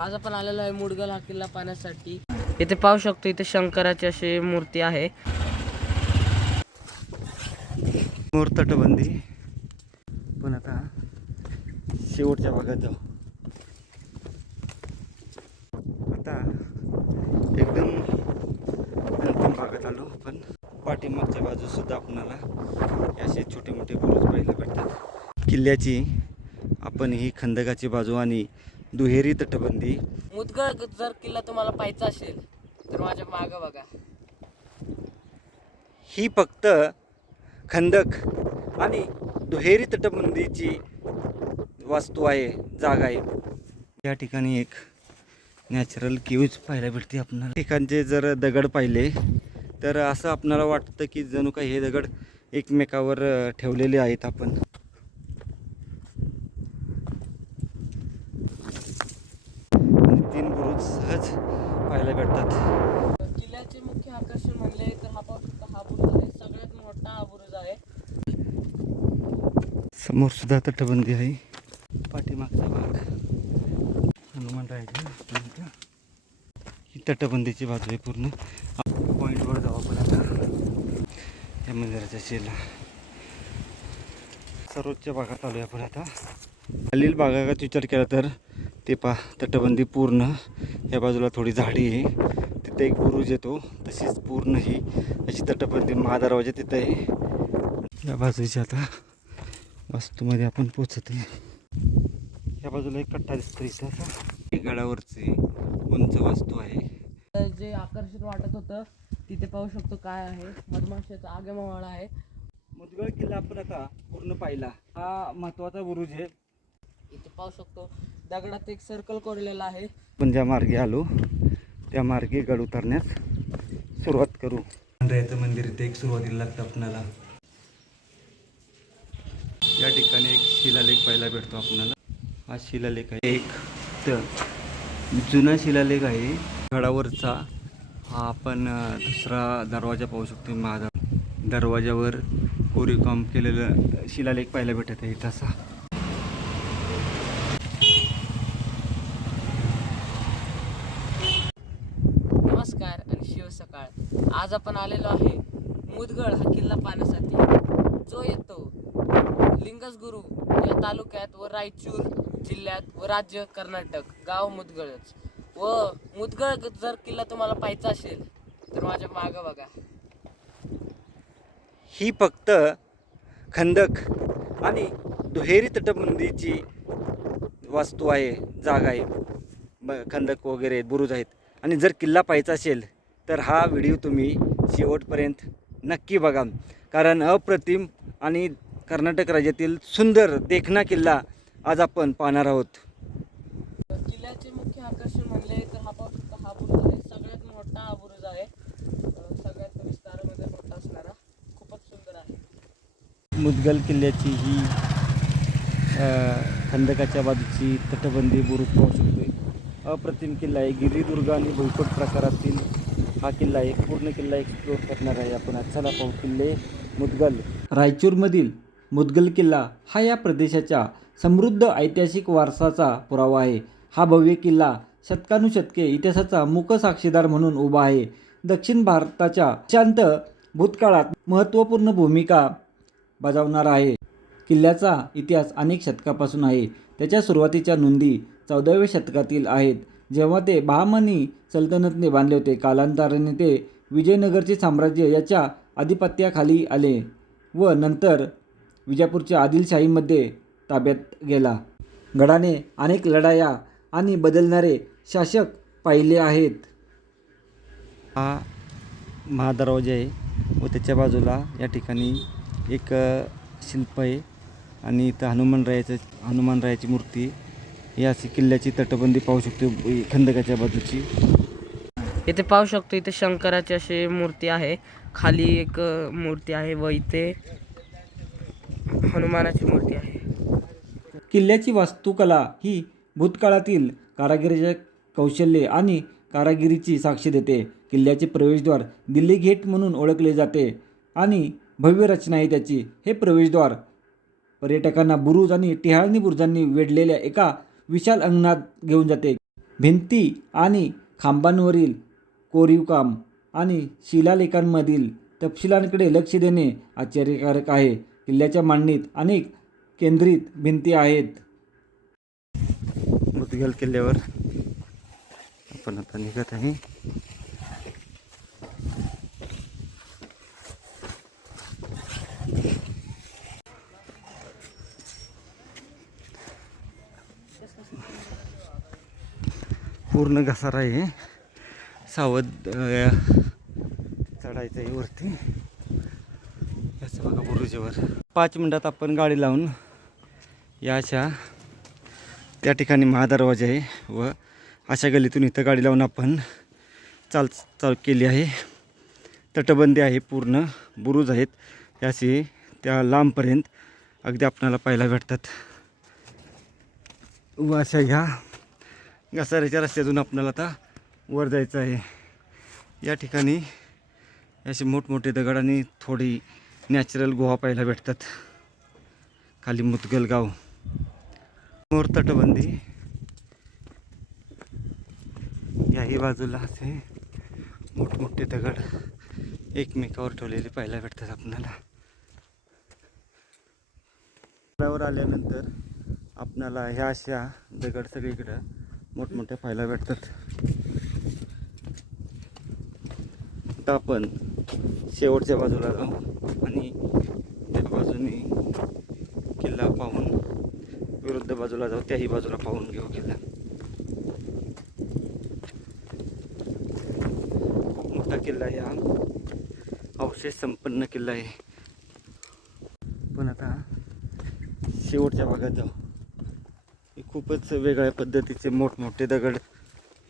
आज आपण आलेलो आहे मुडगल हा किल्ला पाहण्यासाठी. इथे पाहू शकतो इथे शंकराची अशी मूर्ती आहे. मोर तटबंदी. पण आता शेवटच्या भागात जाऊ. आता एकदम अंतिम भागात आलो पण पाठीमागच्या बाजू सुद्धा आपणाला असे छोटे मोठे बुरुज पाहायला भेटतात. किल्ल्याची आपण ही खंदकाची बाजू आणि दुहेरी तटबंदी. मुदगळ जर किल्ला तुम्हाला पाहायचा असेल तर माझ्या मागं बघा. ही फक्त खंदक आणि दुहेरी तटबंदीची वास्तू आहे जागा आहे. या ठिकाणी एक नॅचरल केव्ज पाहायला भेटते आपल्याला ठिकाणचे जर दगड पाहिले तर असं आपणाला वाटतं की जणू काही हे दगड एकमेकावर ठेवलेले आहेत आपण आणि तीन बुरुज सहज पाहायला भेटतात किल्ल्याचे मुख्य आकर्षण म्हणले तर हा पाहू शकतो हा बुरुज आहे सगळ्यात मोठा हा बुरुज आहे मोरसुद्धा तटबंदी आहे. पाठीमागचा भाग. हनुमान राहायचं ही तटबंदीची बाजू आहे पूर्ण. पॉईंटवर जाऊ आपण आता. त्या मंदिराच्या शेला. सर्वोच्च भागात आलो आपण आता. खालील भागात विचार केला तर ते पा तटबंदी पूर्ण. या बाजूला थोडी झाडी आहे. तिथे एक बुरुज येतो. तशीच पूर्ण ही. अशी तटबंदी महादरवाजा तिथं आहे. या बाजूची आता वास्तूमध्ये आपण पोचत आहे. या बाजूला एक कट्टा दिसतो इथं गडावरची उंच वास्तू आहे. तर जे आकर्षण वाटत होतं तिथे पाहू शकतो काय आहे. मधमाशाचा आगमवाडा आहे. मुदगळ किल्ला आपण आता पूर्ण पाहिला. हा महत्त्वाचा बुरुज आहे. इथे पाहू शकतो दगडात एक सर्कल कोरलेला आहे. आपण ज्या मार्गे आलो त्या मार्गे गड उतरण्यास सुरुवात करू. मंदिर इथे एक सुरुवातीला लागतं आपणाला या ठिकाणी एक शिलालेख पाहायला भेटतो आपणाला हा शिलालेख आहे. एक तर जुना शिलालेख आहे. गडावरचा हा आपण दुसरा दरवाजा पाहू शकतो. महादा दरवाजावर कोरीव केलेलं शिलालेख पाहायला भेटत आहे तसा. नमस्कार आणि शिव सकाळ. आज आपण आलेलो आहे मुदगड हा किल्ला पाहण्यासाठी. लिंगसगुरू या तालुक्यात व रायचूर जिल्ह्यात व राज्य कर्नाटक गाव मुदगळच. व मुदगळ जर किल्ला तुम्हाला पाहायचा असेल तर माझ्या मागं बघा. ही फक्त खंदक आणि दुहेरी तटबंदीची वास्तू आहे जागा आहे. ब- खंदक वगैरे आहेत, बुरुज आहेत. आणि जर किल्ला पाहायचा असेल तर हा व्हिडिओ तुम्ही शेवटपर्यंत नक्की बघा. कारण अप्रतिम आणि कर्नाटक राज्यातील सुंदर देखणा किल्ला आज आपण पाहणार आहोत. किल्ल्याचे मुख्य आकर्षण म्हणले तर हा पाहू शकतो हा बुरुज आहे. सगळ्यात मोठा हा बुरुज आहे. सगळ्यात विस्तारामध्ये मोठा असणारा. खूपच सुंदर आहे. मुदगल किल्ल्याची ही अ, खंदकाच्या बाजूची तटबंदी बुरुज पाहू शकतोय. अप्रतिम किल्ला आहे. गिरिदुर्ग आणि भुईकोट प्रकारातील हा किल्ला आहे पूर्ण किल्ला एक्सप्लोर करणार आहे आपण. आज चला पाहू किल्ले मुदगल. रायचूरमधील मुदगल किल्ला हा या प्रदेशाच्या समृद्ध ऐतिहासिक वारसाचा पुरावा आहे. हा भव्य किल्ला शतकानुशतके इतिहासाचा मूक साक्षीदार म्हणून उभा आहे. दक्षिण भारताच्या शांत भूतकाळात महत्त्वपूर्ण भूमिका बजावणार आहे. किल्ल्याचा इतिहास अनेक शतकापासून आहे. त्याच्या सुरुवातीच्या नोंदी चौदाव्या शतकातील आहेत. जेव्हा ते बहामनी सल्तनतने बांधले होते कालांतराने ते विजयनगरचे साम्राज्य याच्या आधिपत्याखाली आले व नंतर विजापूरच्या आदिलशाहीमध्ये ताब्यात गेला. गडाने अनेक लढाया आणि बदलणारे शासक पाहिले आहेत. हा महादरवाजा आहे व त्याच्या बाजूला या ठिकाणी एक शिल्प आहे आणि इथं हनुमानरायाचं हनुमानरायाची मूर्ती. ही अशी किल्ल्याची तटबंदी पाहू शकतो खंदकाच्या बाजूची. इथे पाहू शकतो इथे शंकराची अशी मूर्ती आहे. खाली एक मूर्ती आहे व इथे हनुमानाची मूर्ती आहे. किल्ल्याची वास्तुकला ही भूतकाळातील कारागिरीचे कौशल्य आणि कारागिरीची साक्ष देते. किल्ल्याचे प्रवेशद्वार दिल्ली गेट म्हणून ओळखले जाते आणि भव्य रचना आहे त्याची. हे प्रवेशद्वार पर्यटकांना बुरुज आणि टिहाळणी बुरुजांनी वेढलेल्या एका विशाल अंगणात घेऊन जाते. भिंती आणि खांबांवरील कोरीवकाम आणि शिलालेखांमधील तपशिलांकडे लक्ष देणे आश्चर्यकारक आहे. किल्ल्याच्या मांडणीत अनेक केंद्रित भिंती आहेत. मुदगल किल्ल्यावर आपण आता निघत आहे. पूर्ण घसारा आहे. सावध चढायचं आहे वरती. बघा बुरुजेवर. पाच मिनटात आपण गाडी लावून या अशा त्या ठिकाणी महादरवाजा आहे व अशा गलीतून इथं गाडी लावून आपण चाल चाल केली आहे. तटबंदी आहे पूर्ण बुरुज आहेत. याशी त्या लांबपर्यंत अगदी आपणाला पाहायला भेटतात. व अशा ह्या घसाऱ्याच्या रस्त्यातून आपल्याला आता वर जायचं आहे. या ठिकाणी असे मोठमोठे दगड आणि थोडी नॅचरल गुहा पाहायला भेटतात. खाली मुदगलगाव गाव. तटबंदी. याही बाजूला असे मोठमोठे दगड एकमेकावर ठेवलेले पाहायला भेटतात आपल्याला. गडावर आल्यानंतर आपणाला ह्या अशा दगड सगळीकडं मोठमोठ्या पाहायला भेटतात. आता आपण शेवटच्या बाजूला जाऊ आणि त्या बाजूने किल्ला पाहून विरुद्ध बाजूला जाऊ. त्याही बाजूला पाहून घेऊ किल्ला. मोठा किल्ला आहे हा. अवशेष संपन्न किल्ला आहे. पण आता शेवटच्या भागात जाऊ. हे खूपच वेगळ्या पद्धतीचे मोठमोठे दगड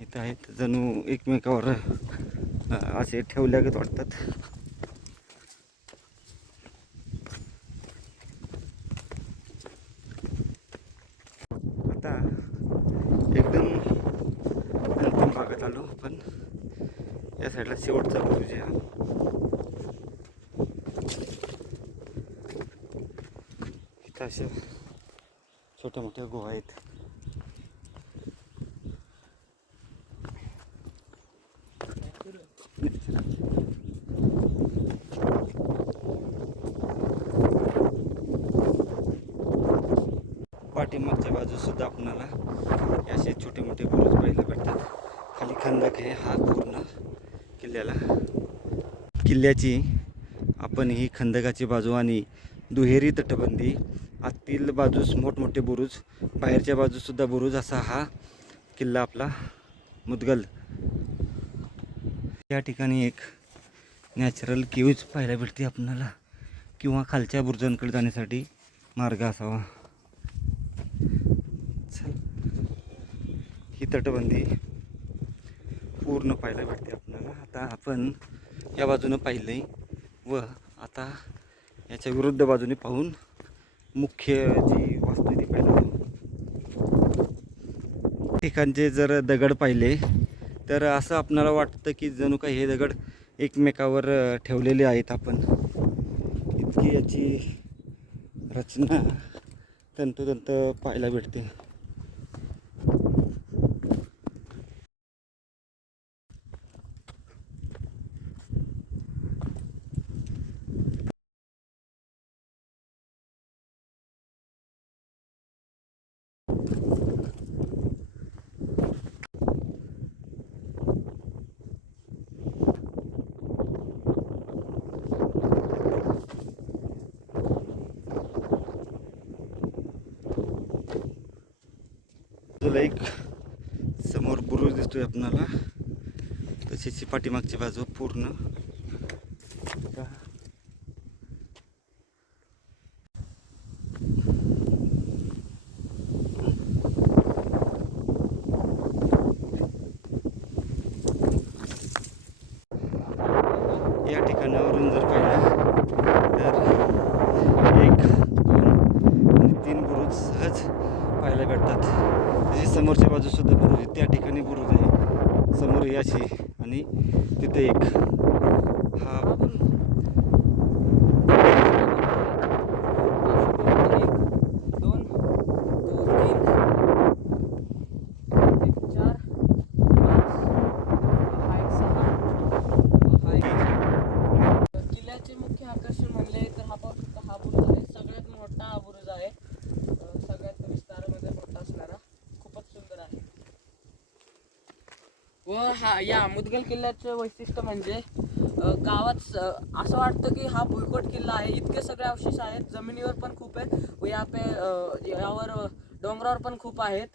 इथं आहेत. जणू एकमेकावर असे ठेवल्यागत वाटतात. आता एकदम अंतिम भागात आलो आपण. या साईडला शेवटचा बुरुज आहे इथं अशा छोट्या मोठ्या गुहा आहेत. पाठीमागच्या बाजूसुद्धा आपणाला असे छोटे मोठे बुरुज पाहायला भेटतात. खाली खंदक आहे हा पूर्ण किल्ल्याला. किल्ल्याची आपण ही खंदकाची बाजू आणि दुहेरी तटबंदी आतील बाजूस मोठमोठे बुरुज बाहेरच्या बाजूसुद्धा बुरुज असा हा किल्ला आपला मुदगल. या ठिकाणी एक नॅचरल केव्ज पाहायला भेटते आपणाला किंवा खालच्या बुरुजांकडे जाण्यासाठी मार्ग असावा चल ही तटबंदी पूर्ण पाहायला भेटते आपल्याला. आता आपण या बाजूनं पाहिलं व आता याच्या विरुद्ध बाजूने पाहून मुख्य जी वास्तू ती पाहिलं ठिकाणचे जर दगड पाहिले तर असं आपणाला वाटतं की जणू काही हे दगड एकमेकावर ठेवलेले आहेत आपण. इतकी याची रचना तंतोतंत पाहायला भेटते. तुला एक समोर बुरुज दिसतोय आपणाला. तसेच पाठीमागची बाजू पूर्ण आता या ठिकाणावरून जर पाहिलं तर एक दोन आणि तीन बुरुज सहज पाहायला भेटतात त्याची समोरच्या बाजू सुद्धा बुरुज आहे त्या ठिकाणी बुरुज आहे समोर याची आणि तिथे एक हा दोन तीन एक चार व हा या मुदगल किल्ल्याचं वैशिष्ट्य म्हणजे गावात स- असं वाटतं की हा भुईकोट किल्ला आहे. इतके सगळे अवशेष आहेत. जमिनीवर पण खूप आहेत. व या पे यावर डोंगरावर पण खूप आहेत.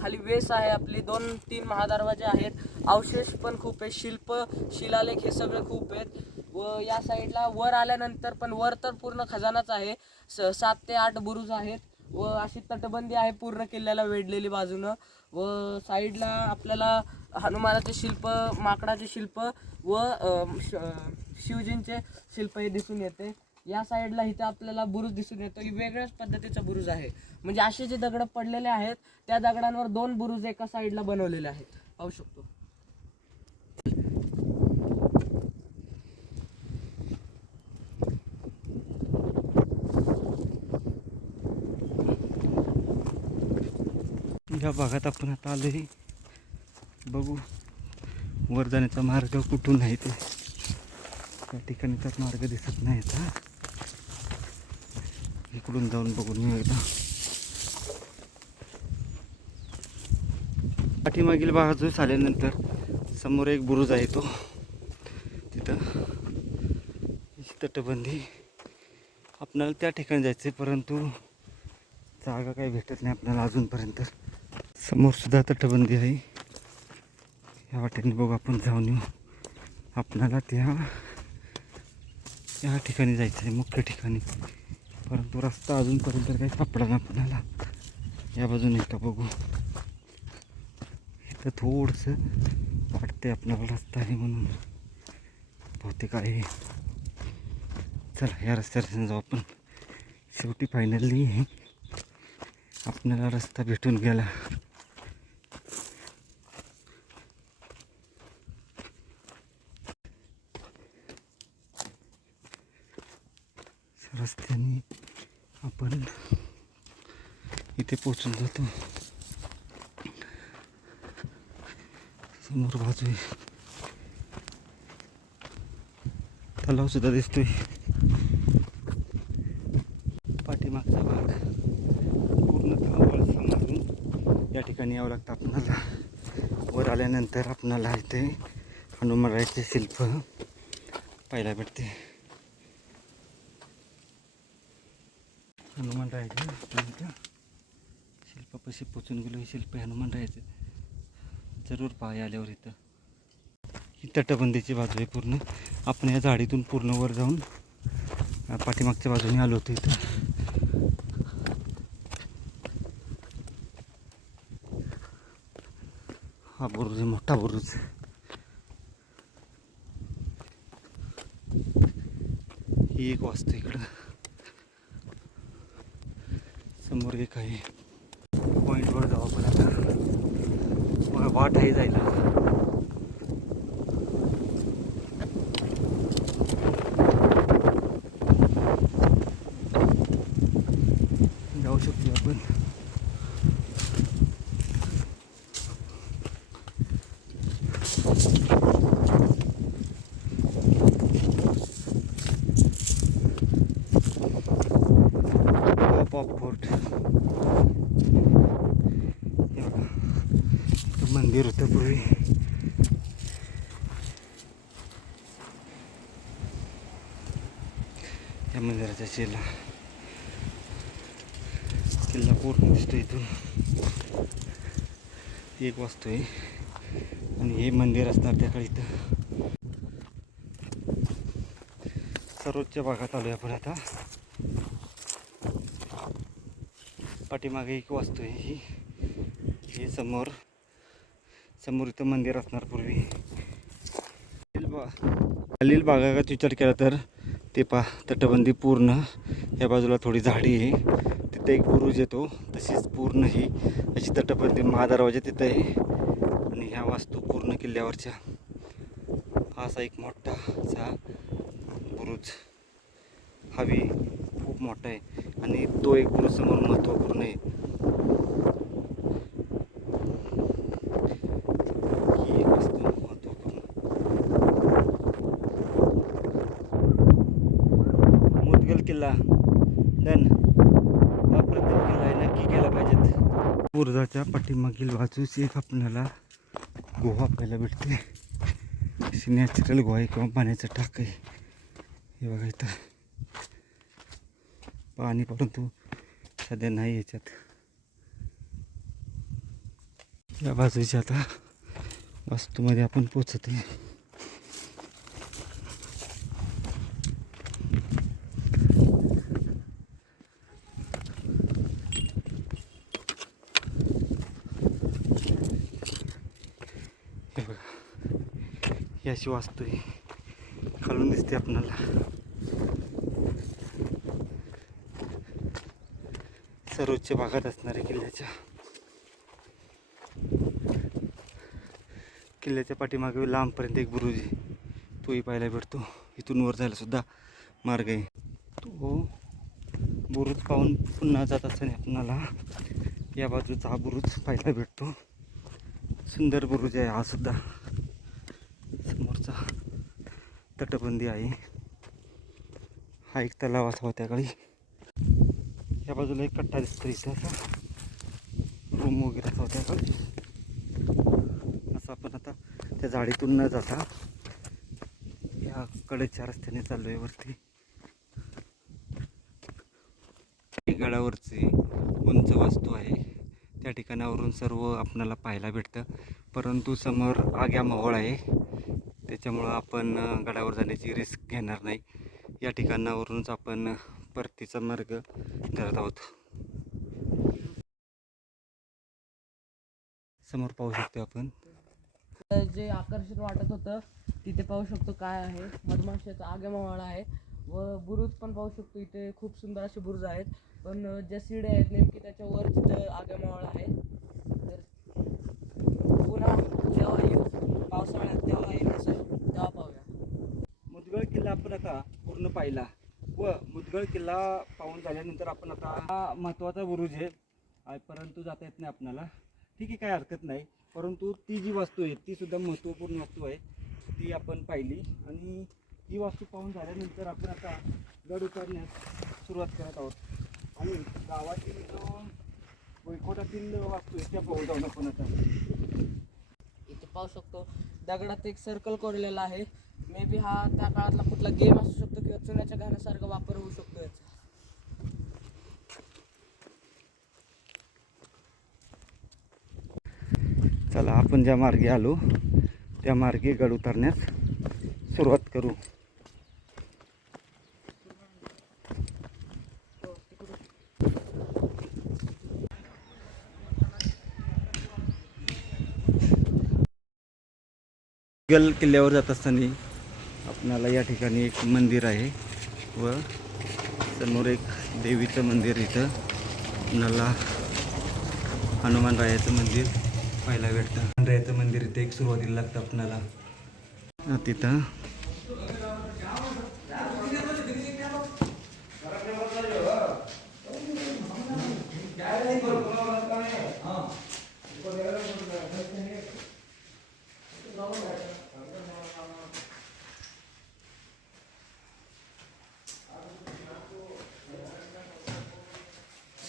खाली वेस आहे आपली. दोन तीन महादरवाजे आहेत. अवशेष पण खूप आहेत. शिल्प शिलालेख हे सगळे खूप आहेत. व या साईडला वर आल्यानंतर पण वर तर पूर्ण खजानाच आहे. स सात ते आठ बुरुज आहेत. व अशी तटबंदी आहे पूर्ण किल्ल्याला वेढलेली बाजूनं. व साईडला आपल्याला हनुमानाचे शिल्प माकडाचे शिल्प व श- शिवजींचे शिल्प हे दिसून येते. या साईडला इथे आपल्याला बुरुज दिसून येतो. की वेगळ्याच पद्धतीचा बुरुज आहे. म्हणजे असे जे दगड पडलेले आहेत त्या दगडांवर दोन बुरुज एका साईडला बनवलेले आहेत. पाहू शकतो. या भागात आपण आता आलोय. बघू. वर जाण्याचा मार्ग कुठून आहे ते. त्या ठिकाणी तर मार्ग दिसत नाही आता. इकडून जाऊन बघून मी एकदा. पाठीमागील बाजूस आल्यानंतर समोर एक बुरुज आहे तो. तिथं तटबंदी. आपल्याला त्या ठिकाणी जायचं आहे परंतु जागा काही भेटत नाही आपल्याला अजूनपर्यंत. समोर सुद्धा तटबंदी आहे. या वाटेने बघू आपण जाऊन येऊ. आपणाला त्या या ठिकाणी जायचं आहे मुख्य ठिकाणी. परंतु रस्ता अजूनपर्यंत काही सापडा ना आपल्याला. या बाजूने का बघू. इथं थोडंसं वाटतंय आपल्याला रस्ता आहे म्हणून. बहुतेक आहे. चला या रस्त्यावर जाऊ आपण. शेवटी फायनली आपल्याला रस्ता भेटून गेला. रस्त्याने आपण इथे पोचून जातो. समोर बाजू आहे तलाव सुद्धा दिसतोय. पाठीमागचा भाग पूर्णतः वळसा मारून या ठिकाणी यावं लागतं आपणाला. वर आल्यानंतर आपणाला इथे हनुमानरायचे शिल्प पाहायला भेटते हनुमानरायाचे आपण इथं शिल्पापाशी पोचून गेलो हे शिल्प हनुमान राहायचं जरूर पाहा आल्यावर इथं. ही तटबंदीची बाजू आहे पूर्ण. आपण या झाडीतून पूर्ण वर जाऊन पाठीमागच्या बाजूने आलो होतो इथं. हा बुरुज आहे मोठा बुरुज. ही एक वाजतो इकडं. समोर एक आहे पॉईंटवर जाऊ आपण आता मग वाट आहे जायला जाऊ शकतो आपण पॉप फोर्ट हे बघा इथं मंदिर होतं पूर्वी. या मंदिराच्या शेला किल्ला पूर्ण दिसतो इथून. एक वास्तू आहे आणि हे मंदिर असणार त्याकडे इथं. सर्वोच्च भागात आलो आपण आता. पाठीमागे एक वास्तू आहे ही. हे समोर समोर इथं मंदिर असणार पूर्वी खालील बा भागात विचार केला तर ते पा तटबंदी पूर्ण. या बाजूला थोडी झाडी आहे. तिथे एक बुरुज येतो तशीच पूर्ण ही. अशी तटबंदी महादरवाजा तिथं आहे. आणि ह्या वास्तू पूर्ण किल्ल्यावरच्या. हा असा एक मोठा असा बुरुज. हवी खूप मोठा आहे. आणि तो एक बुरुज समोर महत्त्वपूर्ण आहे ही एक वास्तू महत्त्वपूर्ण मुदगल किल्ला डन अप्रतिम किल्ला आहे नक्की केला पाहिजेत बुरुजाच्या पाठीमागील बाजूस एक आपल्याला गोवा पाहायला भेटते अशी नॅचरल गुहा आहे किंवा पाण्याचं टाक आहे. हे बघा इथं. पाणी परंतु सध्या नाही याच्यात. या बाजूच्या आता वास्तूमध्ये आपण पोचत आहे हे बघा ही वाचतोय आहे खालून दिसते आपणाला. सर्वोच्च भागात असणाऱ्या किल्ल्याच्या. किल्ल्याच्या पाठीमागे लांबपर्यंत एक बुरुज आहे. तोही पाहायला भेटतो. इथून वर जायला सुद्धा मार्ग आहे. तो बुरुज पाहून पुन्हा जात असताना आपणाला या बाजूचा हा बुरुज पाहायला भेटतो. सुंदर बुरुज आहे हा सुद्धा. तटबंदी आहे. हा एक तलाव असावा होता या बाजूला एक कट्टा दिसतो इथं असा. रूम वगैरे असावा होता असं आपण आता त्या झाडीतून न जाता या कडेच्या रस्त्याने चाललोय वरती. गडावरची उंच वास्तू आहे. त्या ठिकाणावरून सर्व आपणाला पाहायला भेटतं. परंतु समोर आग्या मावळ आहे. त्याच्यामुळं आपण गडावर जाण्याची रिस्क घेणार नाही. या ठिकाणावरूनच आपण परतीचा मार्ग धरत आहोत. समोर पाहू शकतो आपण. जे आकर्षण वाटत होतं तिथे पाहू शकतो काय आहे. मधमाशाचा आगमवाळा आहे. व बुरुज पण पाहू शकतो इथे. खूप सुंदर असे बुरुज आहेत. पण ज्या शिड्या आहेत नेमकी त्याच्यावर तिथं आगमवाळा आहे. तर पुन्हा जेव्हा येऊ पावसाळ्यात तेव्हा येईल असेल तेव्हा पाहूया. मुदगळ किल्ला आपण आता पूर्ण पाहिला व मुदगळ किल्ला पाहून झाल्यानंतर आपण आता हा महत्त्वाचा बुरुज आहे. परंतु जाता येत नाही आपणाला. ठीक आहे काय हरकत नाही. परंतु ती जी वास्तू आहे ती सुद्धा महत्त्वपूर्ण वस्तू आहे. ती आपण पाहिली आणि ही वास्तू पाहून झाल्यानंतर आपण आता गड उतरण्यास सुरुवात करत आहोत. आणि गावातील जो वैकोटातील वास्तू आहे त्या पाहून जाऊन आपण आता. पाहू शकतो. दगडात एक सर्कल कोरलेला आहे. मे बी हा त्या काळातला कुठला गेम असू शकतो किंवा चुन्याच्या घाण्यासारखा वापर होऊ शकतो याचा. चला आपण ज्या मार्गे आलो त्या मार्गे गड उतरण्यास सुरुवात करू. गल किल्ल्यावर जात असताना आपणाला या ठिकाणी एक मंदिर आहे व समोर एक देवीचं मंदिर इथं. आपणाला हनुमान रायाचं मंदिर पाहायला भेटतं. हनुमानरायाचं मंदिर इथे एक सुरुवातीला लागतं आपणाला. तिथं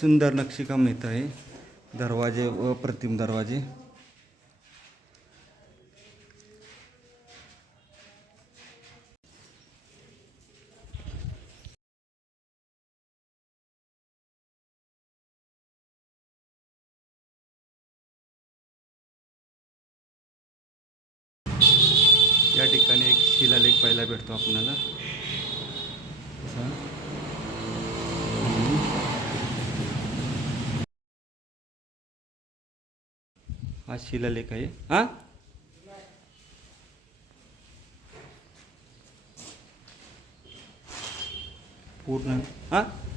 सुंदर नक्षीकाम येत आहे दरवाजे व प्रतिम दरवाजे। शिलालेख आहे. हा? पूर्ण. हां?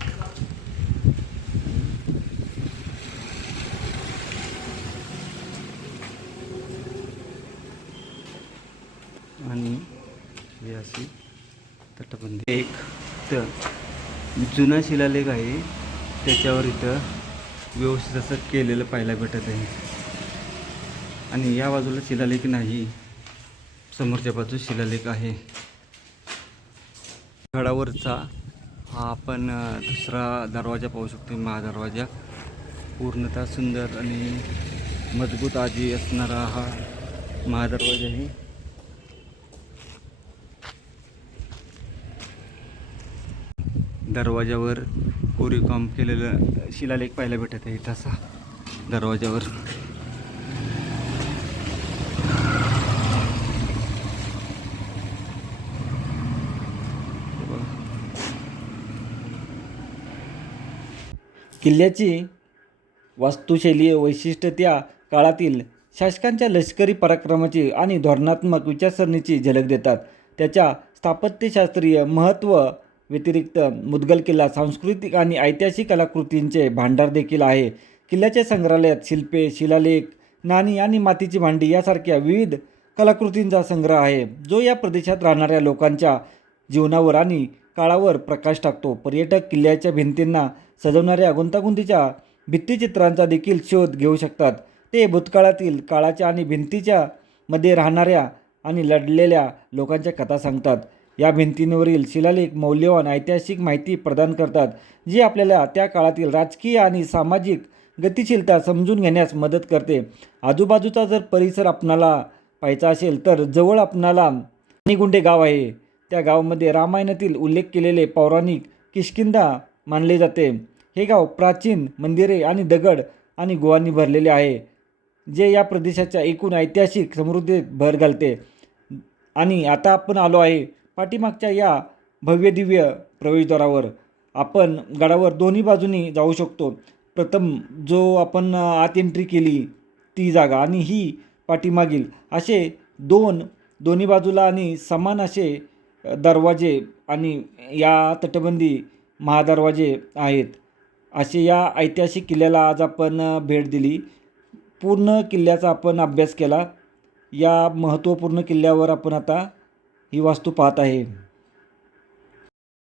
आणि हे अशी तटबंदी. एक तर जुना शिलालेख आहे. त्याच्यावर इथं व्यवस्थित असं केलेलं पाहायला भेटत आहे. आणि या बाजूला शिलालेख नाही. समोरच्या बाजूस शिलालेख आहे. गडावरचा हा आपण दुसरा दरवाजा पाहू शकतो. महादरवाजा. पूर्णतः सुंदर आणि मजबूत आजी असणारा हा महादरवाजा आहे. दरवाजावर कोरीव काम केलेलं शिलालेख पाहायला भेटत आहे. तसा दरवाजावर. किल्ल्याची वास्तुशैली वैशिष्ट्य त्या काळातील शासकांच्या लष्करी पराक्रमाची आणि धोरणात्मक विचारसरणीची झलक देतात. त्याच्या स्थापत्यशास्त्रीय महत्त्व व्यतिरिक्त मुदगल किल्ला सांस्कृतिक आणि ऐतिहासिक कलाकृतींचे भांडार देखील आहे. किल्ल्याच्या संग्रहालयात शिल्पे शिलालेख नाणी आणि मातीची भांडी यासारख्या विविध कलाकृतींचा संग्रह आहे जो या प्रदेशात राहणाऱ्या लोकांच्या जीवनावर आणि काळावर प्रकाश टाकतो. पर्यटक किल्ल्याच्या भिंतींना सजवणाऱ्या गुंतागुंतीच्या भित्तिचित्रांचा देखील शोध घेऊ शकतात. ते भूतकाळातील काळाच्या आणि भिंतीच्या मध्ये राहणाऱ्या आणि लढलेल्या लोकांच्या कथा सांगतात. या भिंतींवरील शिलालेख मौल्यवान ऐतिहासिक माहिती प्रदान करतात जी आपल्याला त्या काळातील राजकीय आणि सामाजिक गतिशीलता समजून घेण्यास मदत करते. आजूबाजूचा जर परिसर आपणाला पाहायचा असेल तर जवळ आपणाला निगुंडे गाव आहे. त्या गावामध्ये रामायणातील उल्लेख केलेले पौराणिक किशकिंदा मानले जाते. हे गाव प्राचीन मंदिरे आणि दगड आणि गुहांनी भरलेले आहे जे या प्रदेशाच्या एकूण ऐतिहासिक समृद्धीत भर घालते. आणि आता आपण आलो आहे पाठीमागच्या या भव्यदिव्य प्रवेशद्वारावर. आपण गडावर दोन्ही बाजूनी जाऊ शकतो. प्रथम जो आपण आत एंट्री केली ती जागा आणि ही पाठीमागील. असे दोन दोन्ही बाजूला आणि समान असे दरवाजे आणि या तटबंदी महादरवाजे आहेत. असे या ऐतिहासिक किल्ल्याला आज आपण भेट दिली. पूर्ण किल्ल्याचा आपण अभ्यास केला. या महत्त्वपूर्ण किल्ल्यावर आपण आता ही वास्तू पाहत आहे.